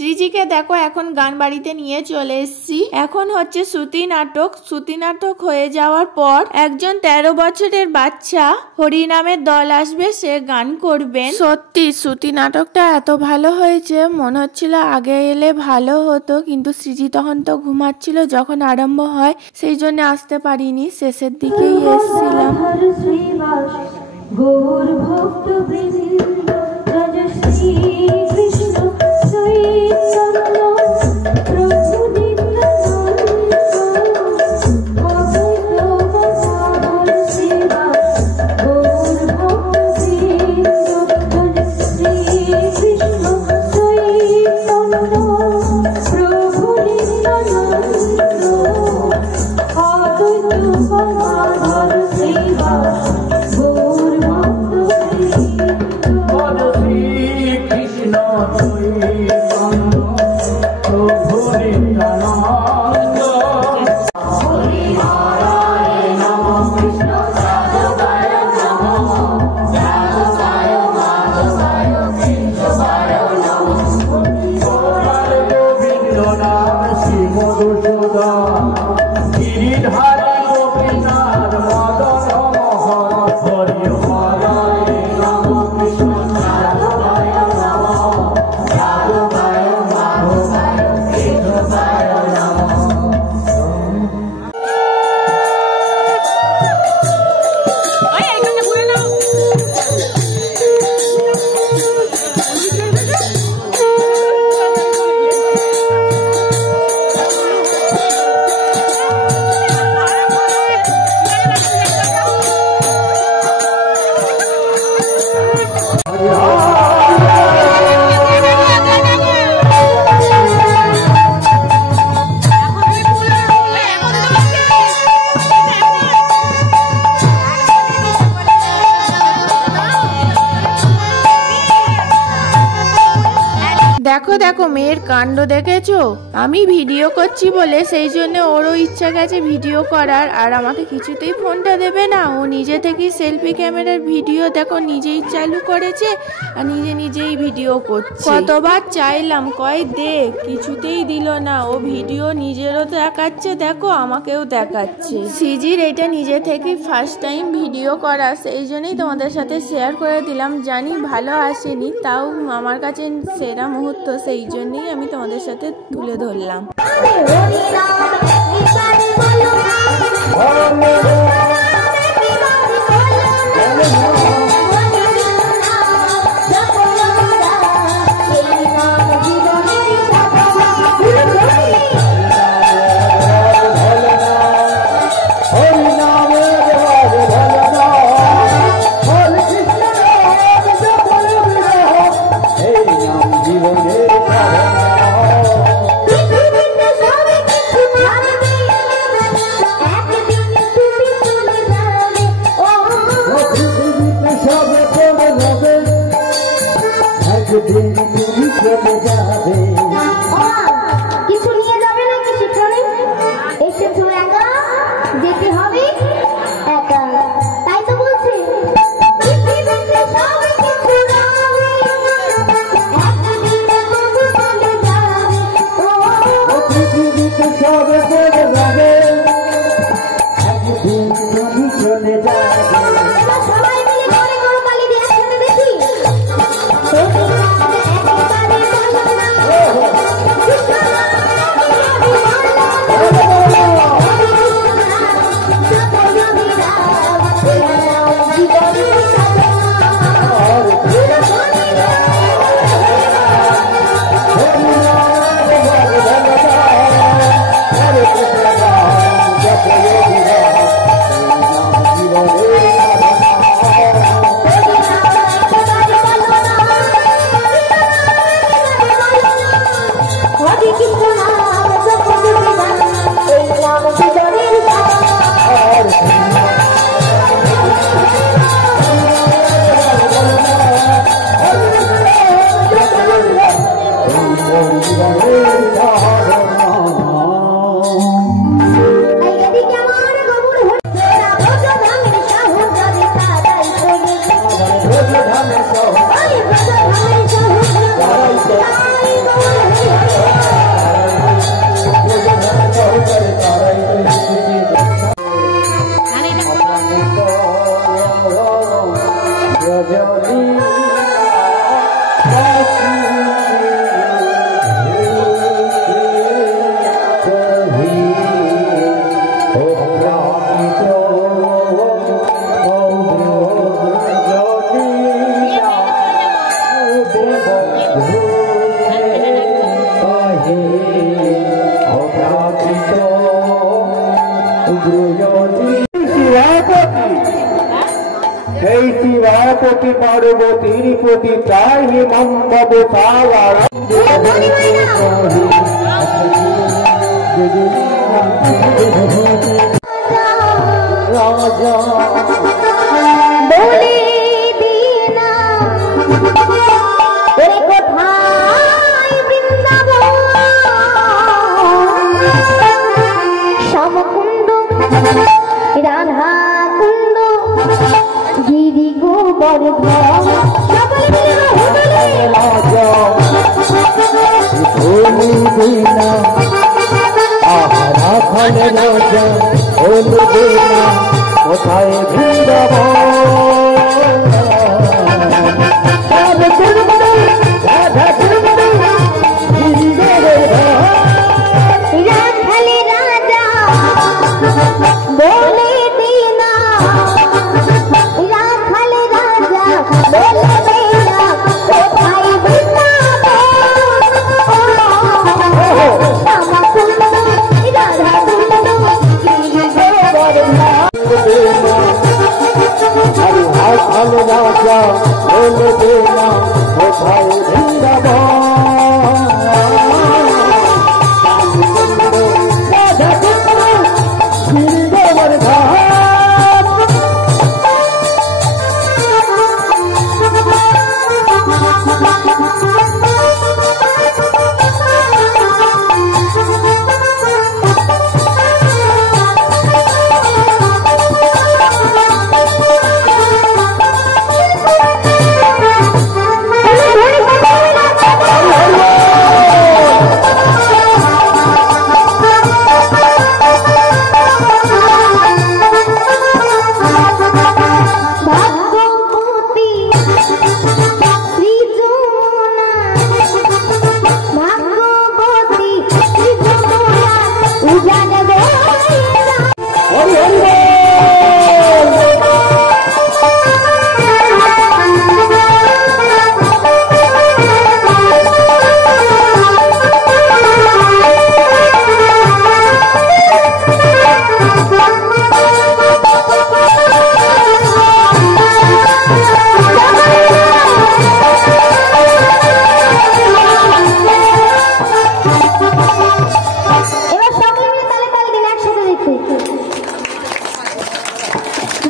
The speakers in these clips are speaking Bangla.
শ্রীজিকে দেখো এখন গান বাড়িতে নিয়ে চলে এসেছি। এখন হচ্ছে শ্রুতি নাটক। শ্রুতি নাটক হয়ে যাওয়ার পর একজন 13 বছরের বাচ্চা হরিনামের দল আসবে, সে গান করবেন। সত্যি শ্রুতি নাটকটা এত ভালো হয়েছে, মনে হচ্ছিল আগে এলে ভালো হতো, কিন্তু শ্রীজি তখন তো ঘুমাচ্ছিল যখন আরম্ভ হয়, সেই জন্য আসতে পারিনি, শেষের দিকেই এসেছিলাম। গৌর ভক্ত বৃন্দ জয় শ্রী কৃষ্ণ চৈতন্য প্রভু নিত্যানন্দ অদ্বৈত গদাধর শ্রীবাস গৌর ভক্ত বৃন্দ জয় শ্রী কৃষ্ণ চৈতন্য প্রভু নিত্যানন্দ অদ্বৈত গদাধর শ্রীবাস দেখো দেখো মেয়ের কাণ্ড দেখেছো, আমি ভিডিও করছি বলে সেই জন্য ওরও ইচ্ছা গেছে ভিডিও করার, আর আমাকে কিছুতেই ফোনটা দেবে না। ও নিজে থেকেই সেলফি ক্যামেরার ভিডিও দেখো নিজেই চালু করেছে আর নিজেই ভিডিও করছে। কতবার চাইলাম কয় দে, কিছুতেই দিল না। ও ভিডিও নিজেরও দেখাচ্ছে, দেখো আমাকেও দেখাচ্ছে। সিজির এটা নিজে থেকে ফার্স্ট টাইম ভিডিও করা, সেই জন্যই তোমাদের সাথে শেয়ার করে দিলাম। জানি ভালো আসেনি, তাও আমার কাছে সেরা মুহূর্ত, সেই জন্যই আমি তোমাদের সাথে তুলে ধরলাম। কিছু নিয়ে যাবে নাকি সেখানে? এসেছো একা, যেতে হবে একা, তাই তো বলছি। সবাই মিলে ঘরে ঘরে কালী দিয়ে একসাথে দেখি। Bye. পার্বতী পার্বতীর প্রতি তাই হিমম্বব তাওয়ার রাজা বলে দিনা ওরে কোথায় বৃন্দাবন শ্যামকুণ্ড রাধা কুণ্ড গিরি গোবর্ধন সকলে মিলে রাজা বলে দিনা আহারা খালে রাজা বলে দিনা কোথায় বৃন্দাবন রাখালে রাজা বলে দিনা রাখালে রাজা বলে দিনা কোথায় বৃন্দাবন শ্যামকুণ্ড রাধা কুণ্ড গিরি গোবর্ধন ভালো রাজা বলে দেনা কোথায় বৃন্দাবন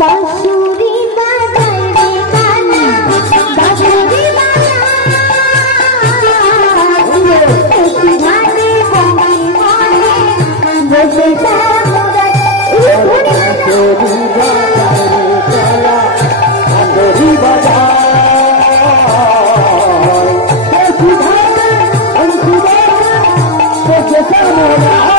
বাঁশুরি বাজায় রে কানা বাঁশুরি বাজায় বঙ্গি মনে বসে সামুরাই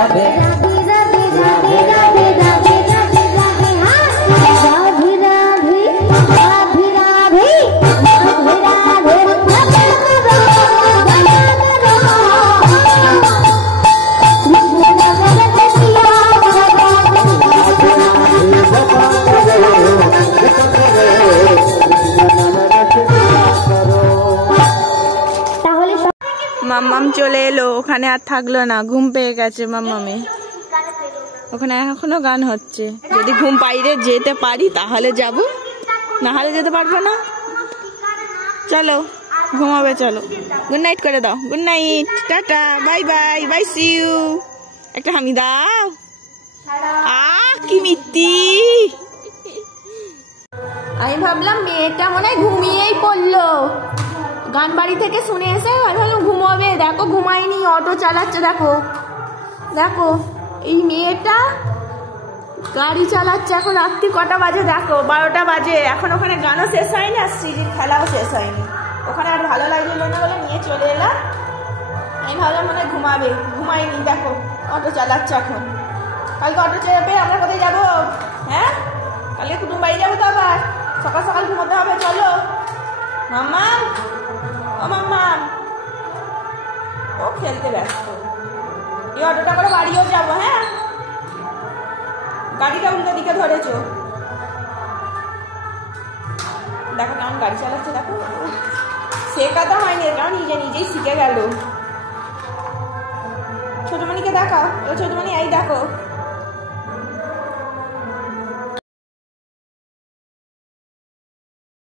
রাধে রাধে রাধে রাধে রাধে রাধে রাধে রাধে হ্যাঁ রাধে রাধে রাধে রাধে রাধে তাহলে মাম্মাম চলে এলো, ওখানে আর থাকলো না, ঘুম পেয়ে গেছে মাম্মামে। ওখানে এখনো গান হচ্ছে। যদি ঘুম পাইরে যেতে পারি তাহলে যাব, না হলে যেতে পারবো না। চলো ঘুমাবে, চলো গুড নাইট করে দাও। Good night, tata, bye bye, bye see you. একটা হামি দাও। কি মিত্তি। আমি ভাবলাম মেয়েটা মনে হয় ঘুমিয়েই পড়লো, গান বাড়ি থেকে শুনে এসে আমি ভাবলাম ঘুমাবে। দেখো ঘুমায়নি, অটো চালাচ্ছে। দেখো দেখো এই মেয়েটা গাড়ি চালাচ্ছে। এখন রাত্রি কটা বাজে দেখো, 12টা বাজে। এখন ওখানে গানও শেষ হয়নি আর সিজির খেলাও শেষ হয়নি। ওখানে আর ভালো লাগলো না বলে নিয়ে চলে এলাম। আমি ভাবলাম মনে হয় ঘুমাবে, ঘুমায়নি। দেখো অটো চালাচ্ছে এখন। কালকে অটো চেপে আমরা কোথায় যাবো? হ্যাঁ কালকে কুটুম বাড়ি যাবো তো আবার। সকাল সকাল ঘুমোতে হবে। চলো মাম্মা, ও মাম্মা, ও খেলতে ব্যস্ত। এই অটোটা করে বাড়িও যাবো। হ্যাঁ গাড়িটা উল্টো দিকে ধরেছো। দেখো কেমন গাড়ি চালাচ্ছে। দেখো শেখাতে হয়নি, কারণ নিজে নিজেই শিখে গেল। ছোটমণিকে দেখাও। ছোটমণি এই দেখো